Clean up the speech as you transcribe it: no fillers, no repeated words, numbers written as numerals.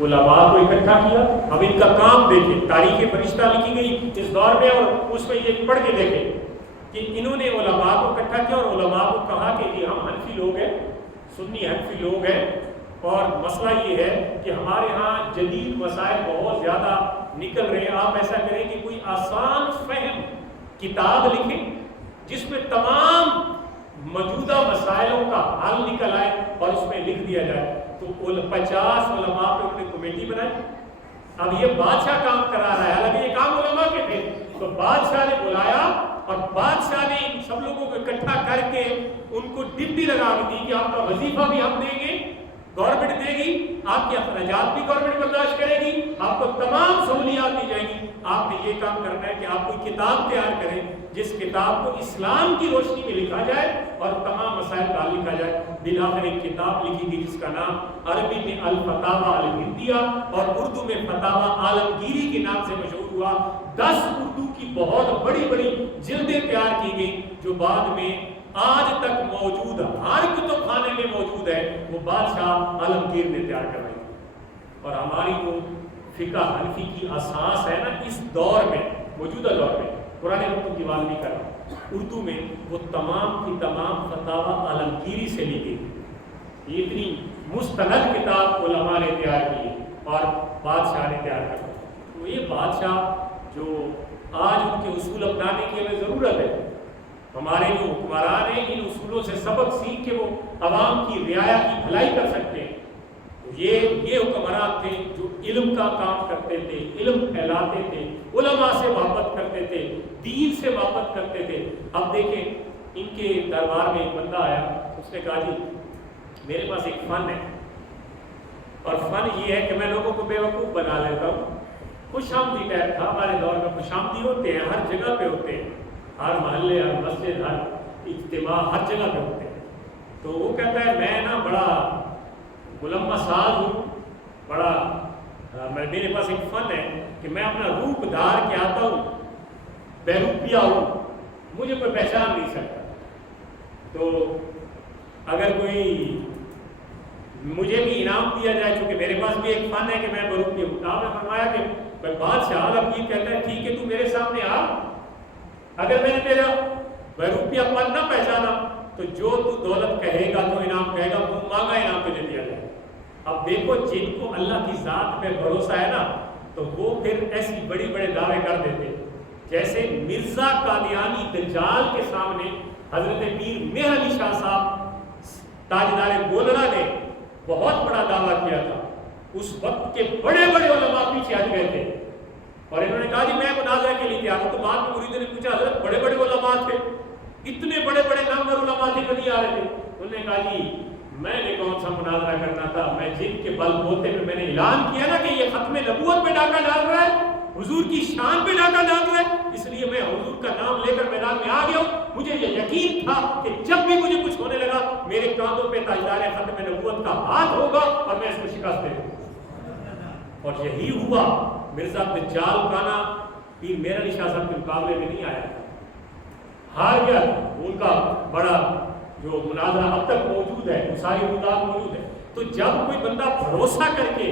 علماء کو اکٹھا کیا. اب ان کا کام دیکھیں، تاریخ فرشتہ لکھی گئی اس دور میں، اور اس میں یہ پڑھ کے دیکھیں کہ انہوں نے علماء کو اکٹھا کیا اور علماء کو کہا کہ جی ہم حنفی لوگ ہیں، سنی حنفی لوگ ہیں، اور مسئلہ یہ ہے کہ ہمارے ہاں جدید مسائل بہت زیادہ نکل رہے ہیں، آپ ایسا کریں کہ کوئی آسان فہم کتاب لکھیں جس میں تمام موجودہ مسائلوں کا حل نکل آئے اور اس میں لکھ دیا جائے. تو 50 علماء پہ انہوں نے کمیٹی بنائی. اب یہ بادشاہ کام کرا رہا ہے، حالانکہ یہ کام علماء کے تھے. تو بادشاہ نے بلایا اور بادشاہ نے ان سب لوگوں کو اکٹھا کر کے ان کو ڈپٹی لگا کے دی کہ آپ کا وظیفہ بھی ہم دیں گے، گورنمنٹ دے گی، آپ کے اخراجات بھی گورنمنٹ برداشت کرے گی، آپ کو تمام سہولیات دی جائیں گی. آپ نے یہ کام کرنا ہے کہ آپ کوئی کتاب تیار کریں جس کتاب کو اسلام کی روشنی میں لکھا جائے اور تمام مسائل کا لکھا جائے. بالآخر ایک کتاب لکھی گئی جس کا نام عربی میں الفتاوی الہندیہ اور اردو میں فتاوی عالمگیری کے نام سے مشہور ہوا. 10 اردو کی بہت بڑی بڑی جلدیں تیار کی گئی جو بعد میں آج تک موجود، ہر کتب خانے میں موجود ہے. وہ بادشاہ عالمگیر نے تیار کروائی. اور ہماری جو فقہ حنفی کی اساس ہے نا اس دور میں، موجودہ دور میں، قرآن مکتوب کی بات نہیں کر رہا، اردو میں وہ تمام کی تمام فتاوی عالمگیری سے لی گئی. یہ اتنی مستند کتاب علماء نے تیار کی اور بادشاہ نے تیار کر. تو یہ بادشاہ جو آج ان کے اصول اپنانے کی ہمیں ضرورت ہے. ہمارے جو حکمران ہیں ان اصولوں سے سبق سیکھ کے وہ عوام کی رعایا کی بھلائی کر سکتے ہیں. یہ حکمران تھے جو علم کا کام کرتے تھے، علم پھیلاتے تھے، علماء سے محبت کرتے تھے، دین سے محبت کرتے تھے. اب دیکھیں ان کے دربار میں ایک بندہ آیا، اس نے کہا جی میرے پاس ایک فن ہے، اور فن یہ ہے کہ میں لوگوں کو بیوقوف بنا لیتا ہوں. خوش آمدی ٹائپ تھا، ہمارے دور میں خوش آمدی ہوتے ہیں، ہر جگہ پہ ہوتے ہیں، ہر محلے، ہر مسجد، ہر اجتماع، ہر جگہ پہ ہوتے ہیں. تو وہ کہتا ہے میں نا بڑا ملمہ ساز ہوں، بڑا میرے پاس ایک فن ہے کہ میں اپنا روپ دھار کے آتا ہوں، بیروپیہ ہوں، مجھے کوئی پہچان نہیں سکتا. تو اگر کوئی مجھے بھی انعام دیا جائے، چونکہ میرے پاس بھی ایک فن ہے کہ میں بیروپیہ ہوں. آپ نے فرمایا کہ بادشاہ عالمگیر کہتا ہے ٹھیک ہے تو میرے سامنے آ، اگر میں نے تیرا بیروپیہ پن نہ پہچانا تو جو تو دولت کہے گا تو انعام کہے گا، وہ مانگا انعام تجھے دیا جائے. اب دیکھو جن کو اللہ کی ذات پہ بھروسہ ہے نا تو وہ پھر ایسی بڑی بڑے دعوے کر دیتے. جیسے مرزا قادیانی دجال کے سامنے حضرت پیر مہر علی شاہ صاحب تاجدار گولڑا نے بہت بڑا دعویٰ کیا تھا. اس وقت کے بڑے بڑے علماء پیچھے ہٹ گئے تھے اور انہوں نے کہا جی میں مناظرہ کے لیے تیار ہوں. تو بعد میں مریدوں نے پوچھا حضرت بڑے بڑے علماء تھے، اتنے بڑے بڑے نامور علماء تھے کبھی آ رہے تھے؟ انہوں نے کہا جی میں نے کون سا مناظرہ کرنا تھا، میں جن کے بل بوتے میں نے اعلان کیا نا کہ یہ ختم نبوت پہ ڈاکہ ڈال رہا ہے، حضور کی شان پہ ڈاکہ ڈال رہا ہے، اس لیے میں حضور کا نام لے کر میدان میں آ گیا ہوں. مجھے یہ یقین تھا کہ جب بھی مجھے کچھ ہونے لگا میرے کاندھوں پہ تاجدار ختم نبوت کا ہاتھ ہوگا اور میں اس کو شکست دے دوں. اور یہی ہوا. مرزا دجال کانا پیر مہر علی شاہ صاحب کے مقابلے میں نہیں آیا، ہار گیا. ان کا بڑا جو مناظرہ اب تک موجود ہے، وہ ساری رودات موجود ہے. تو جب کوئی بندہ بھروسہ کر کے